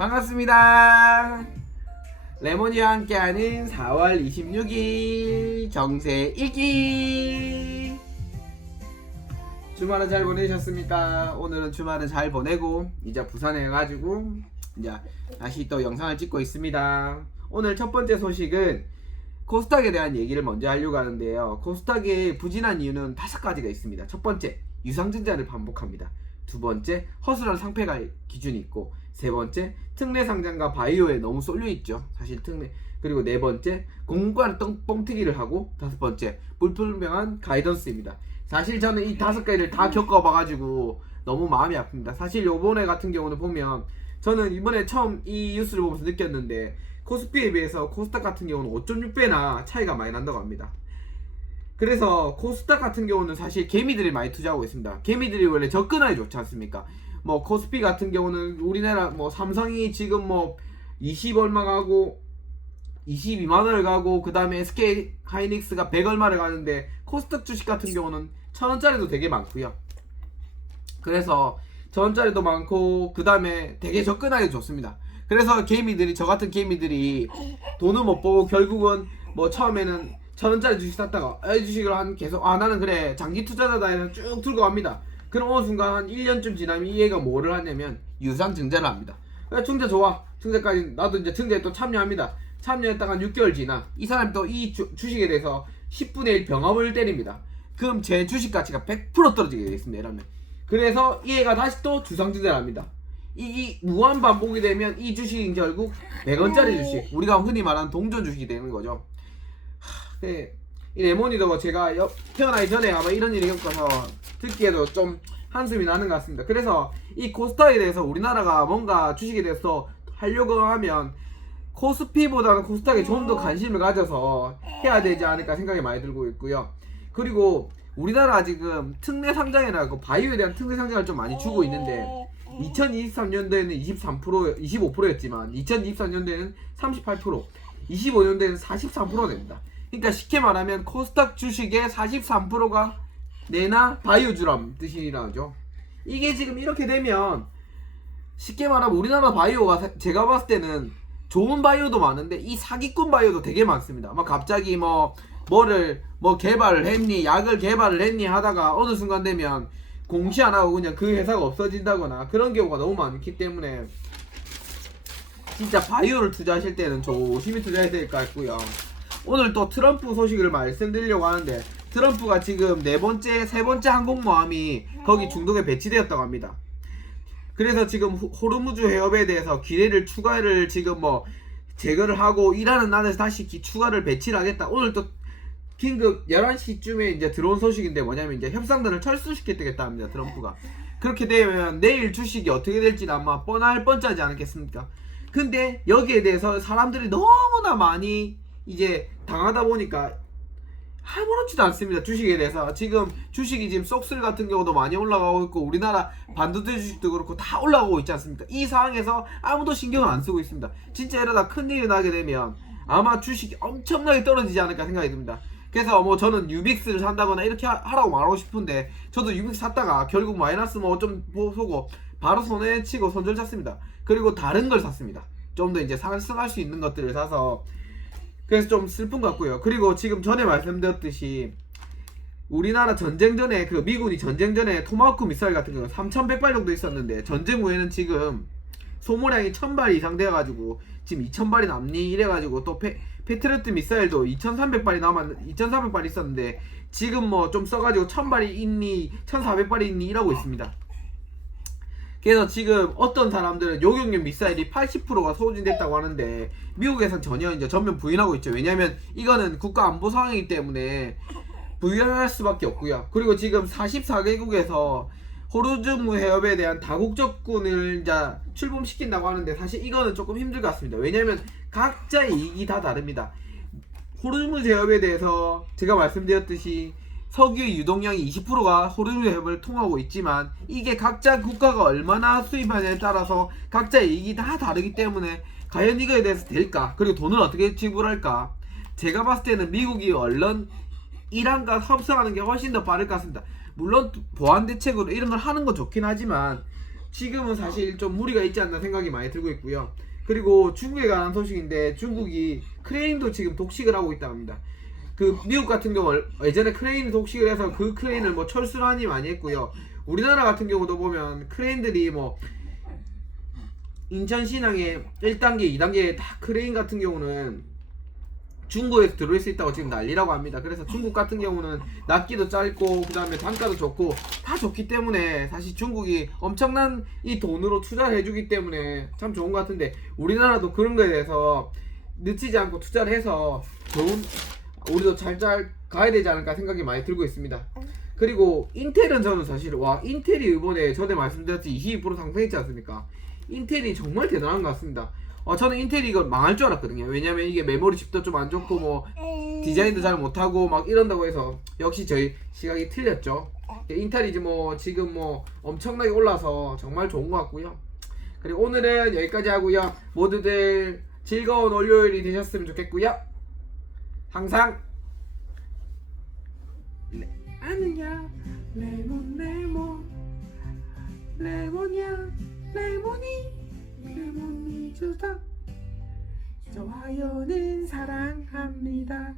반갑습니다. 레몬이와 함께하는 4월 26일 정세 1기. 주말은 잘 보내셨습니까? 오늘은 주말은 잘 보내고 이제 부산에 가가지고 이제 다시 또 영상을 찍고 있습니다. 오늘 첫 번째 소식은 코스닥에 대한 얘기를 먼저 하려고 하는데요. 코스닥이 부진한 이유는 5가지가 있습니다. 첫 번째, 유상증자를 반복합니다. 두 번째, 허술한 상패가 기준이 있고, 세 번째, 특례 상장과 바이오에 너무 쏠려 있죠. 사실 특례. 그리고 네 번째, 공과를 뻥튀기를 하고, 다섯 번째, 불분명한 가이던스입니다. 사실 저는 이 5가지를 다 겪어봐가지고 너무 마음이 아픕니다. 사실 요번에 같은 경우는 보면 저는 이번에 처음 이 뉴스를 보면서 느꼈는데 코스피에 비해서 코스닥 같은 경우는 5.6배나 차이가 많이 난다고 합니다. 그래서 코스닥 같은 경우는 사실 개미들이 많이 투자하고 있습니다. 개미들이 원래 접근하기 좋지 않습니까? 뭐 코스피 같은 경우는 우리나라 뭐 삼성이 지금 뭐 20 얼마 가고 22만원을 가고, 그 다음에 SK 하이닉스가 100 얼마를 가는데 코스닥 주식 같은 경우는 1000원짜리도 되게 많고요. 그래서 1000원짜리도 많고, 그 다음에 되게 접근하기 좋습니다. 그래서 개미들이, 저 같은 개미들이 돈을 못 보고 결국은 뭐 처음에는 1000원짜리 주식 샀다가 이 주식을 한 계속 나는 그래 장기 투자자다 해서 쭉 들고 갑니다. 그럼 어느 순간 한 1년쯤 지나면 이 애가 뭐를 하냐면 유상증자를 합니다. 증자 좋아, 증자까지 나도 이제 증자에 또 참여합니다. 참여했다가 6개월 지나 이 사람이 또 이 주식에 대해서 10분의 1 병합을 때립니다. 그럼 제 주식 가치가 100% 떨어지게 되겠습니다. 이러면. 그래서 이 애가 다시 또 주상증자를 합니다. 이 무한 반복이 되면 이 주식이 결국 100원짜리 주식, 우리가 흔히 말하는 동전 주식이 되는 거죠. 네. 이 레몬이도 제가 태어나기 전에 아마 이런 일이 겪어서 듣기에도 좀 한숨이 나는 것 같습니다. 그래서 이 코스닥에 대해서 우리나라가 뭔가 주식에 대해서 하려고 하면 코스피보다는 코스닥에 좀 더 관심을 가져서 해야 되지 않을까 생각이 많이 들고 있고요. 그리고 우리나라가 지금 특례 상장이라고 바이오에 대한 특례 상장을 좀 많이 주고 있는데 2023년도에는 25%였지만 2023년도에는 38%, 25년도에는 43%가 됩니다. 그러니까 쉽게 말하면 코스닥 주식의 43%가 내나 바이오주란 뜻이라죠. 이게 지금 이렇게 되면 쉽게 말하면 우리나라 바이오가 제가 봤을 때는 좋은 바이오도 많은데 이 사기꾼 바이오도 되게 많습니다. 막 갑자기 뭐를 개발을 했니, 약을 개발을 했니 하다가 어느 순간 되면 공시 안 하고 그냥 그 회사가 없어진다거나 그런 경우가 너무 많기 때문에 진짜 바이오를 투자하실 때는 조심히 투자해야 될 것 같고요. 오늘 또 트럼프 소식을 말씀드리려고 하는데, 트럼프가 지금 세 번째 항공모함이 거기 중동에 배치되었다고 합니다. 그래서 지금 호르무즈 해협에 대해서 기뢰를 추가를 지금 제거를 하고 이라는 나라에서 다시 추가를 배치를 하겠다. 오늘 또 긴급 11시쯤에 이제 들어온 소식인데 뭐냐면 이제 협상단을 철수시키겠다 합니다. 트럼프가. 그렇게 되면 내일 주식이 어떻게 될지는 아마 뻔할 뻔짜지 않겠습니까? 근데 여기에 대해서 사람들이 너무나 많이 이제 당하다 보니까 아무렇지도 않습니다. 주식에 대해서 지금 주식이 지금 쏙슬 같은 경우도 많이 올라가고 있고 우리나라 반도체 주식도 그렇고 다 올라가고 있지 않습니까? 이 상황에서 아무도 신경을 안 쓰고 있습니다. 진짜 이러다 큰일이 나게 되면 아마 주식이 엄청나게 떨어지지 않을까 생각이 듭니다. 그래서 저는 유빅스를 산다거나 이렇게 하라고 말하고 싶은데, 저도 유빅스 샀다가 결국 마이너스 좀 보고 바로 손해치고 손절 샀습니다. 그리고 다른 걸 샀습니다. 좀 더 이제 상승할 수 있는 것들을 사서. 그래서 좀 슬픈 것 같고요. 그리고 지금 전에 말씀드렸듯이 우리나라 전쟁 전에 미군이 전쟁 전에 토마호크 미사일 같은 경우 3100발 정도 있었는데 전쟁 후에는 지금 소모량이 1000발 이상 돼가지고 지금 2000발이 남니 이래가지고 또 패트리어트 미사일도 2300발이 있었는데 지금 좀 써가지고 1000발이 있니 1400발이 있니 이러고 있습니다. 그래서 지금 어떤 사람들은 요격용 미사일이 80%가 소진됐다고 하는데 미국에선 전혀 이제 전면 부인하고 있죠. 왜냐면 이거는 국가 안보 상황이기 때문에 부인할 수밖에 없고요. 그리고 지금 44개국에서 호르무즈 해협에 대한 다국적군을 이제 출범시킨다고 하는데 사실 이거는 조금 힘들 것 같습니다. 왜냐면 각자의 이익이 다 다릅니다. 호르무즈 해협에 대해서 제가 말씀드렸듯이 석유의 유동량이 20%가 호르무즈 해협을 통하고 있지만 이게 각자 국가가 얼마나 수입하냐에 따라서 각자의 이익이 다 다르기 때문에 과연 이거에 대해서 될까? 그리고 돈을 어떻게 지불할까? 제가 봤을 때는 미국이 얼른 이란과 협상하는 게 훨씬 더 빠를 것 같습니다. 물론 보안 대책으로 이런 걸 하는 건 좋긴 하지만 지금은 사실 좀 무리가 있지 않나 생각이 많이 들고 있고요. 그리고 중국에 관한 소식인데 중국이 크레인도 지금 독식을 하고 있다고 합니다. 그 미국 같은 경우 예전에 크레인 독식을 해서 그 크레인을 뭐 철수하니 많이 했고요. 우리나라 같은 경우도 보면 크레인들이 뭐 인천신항에 1단계, 2단계 다 크레인 같은 경우는 중국에서 들어올 수 있다고 지금 난리라고 합니다. 그래서 중국 같은 경우는 납기도 짧고 그 다음에 단가도 좋고 다 좋기 때문에 사실 중국이 엄청난 이 돈으로 투자를 해주기 때문에 참 좋은 것 같은데 우리나라도 그런 거에 대해서 늦추지 않고 투자를 해서 좋은 우리도 잘 가야 되지 않을까 생각이 많이 들고 있습니다. 그리고 인텔은 저는 사실 인텔이 이번에 전에 말씀드렸듯이 22% 상승했지 않습니까? 인텔이 정말 대단한 것 같습니다. 저는 인텔이 이거 망할 줄 알았거든요. 왜냐면 이게 메모리 칩도 좀 안 좋고 뭐 디자인도 잘 못하고 막 이런다고 해서 역시 저희 시각이 틀렸죠. 인텔이 뭐 지금 뭐 엄청나게 올라서 정말 좋은 것 같고요. 그리고 오늘은 여기까지 하고요. 모두들 즐거운 월요일이 되셨으면 좋겠고요. 항상 아느냐 레몬이야 레몬이 주다 좋아요는 사랑합니다.